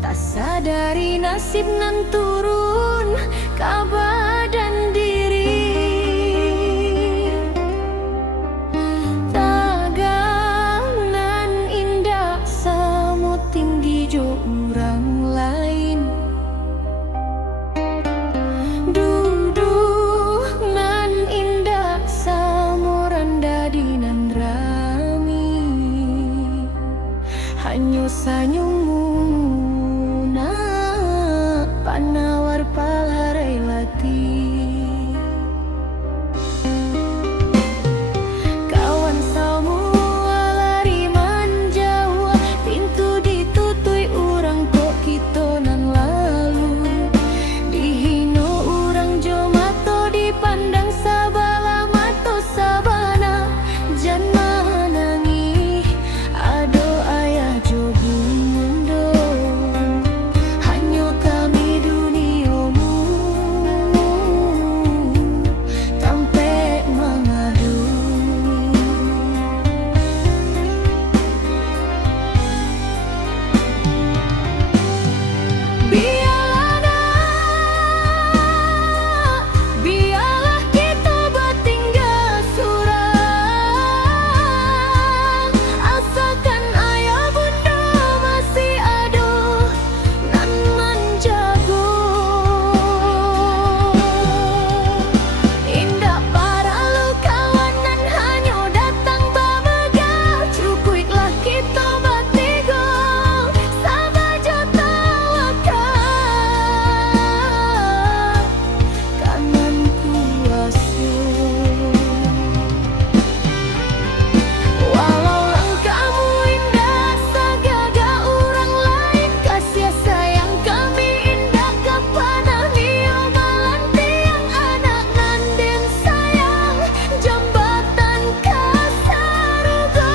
Tak sadari nasib nan turun ka badan diri. Taganan indah samo tinggi jo orang lain. Duduh nan indah samo randa di nan rami. Hanyo sanyungmu na panawar palarai latih. Kawan semua lari menjauh, pintu ditutui orang kok kita nan lalu. Dihino orang jo mato dipandang sabala mato sabana. Jan manangi ado ayah jo bumundo. Hanyo kami duniamu tampe mengadu. Biarlah kita bertinggal surang, asalkan ayah bunda masih ada nan menjaga. Indah para lu kawanan hanya datang bamegal, cukuitlah kita bertiga sabaja tawakal kanan kuasa. Walau langkahmu indah segaga orang lain, kasih sayang kami indah kepada dia malantiang anak nanden sayang jambatan kasarugo.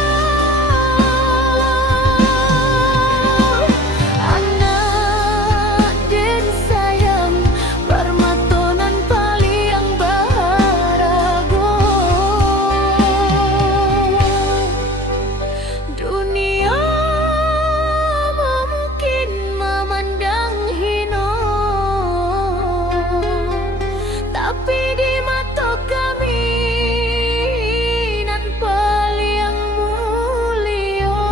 Anak den sayang permatonan paliang baharago. Dunia mungkin memandang hina, tapi di mata kami nan paling mulia.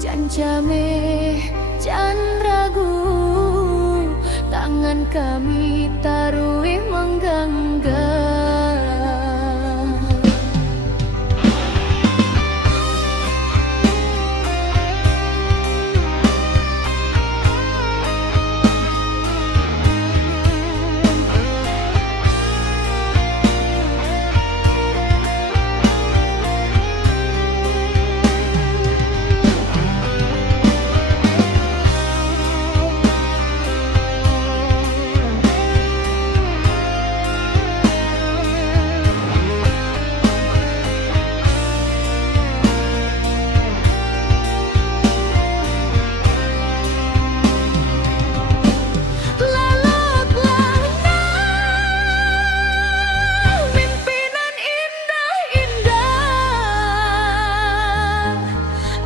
Jan jameh jan ragu, tangan kami taruhi menggenggam. Mimpinan indah-indah,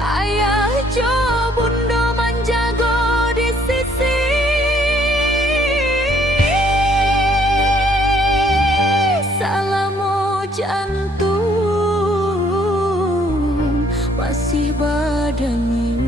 ayah jo bunda menjaga di sisi. Salamo jantung masih badangi.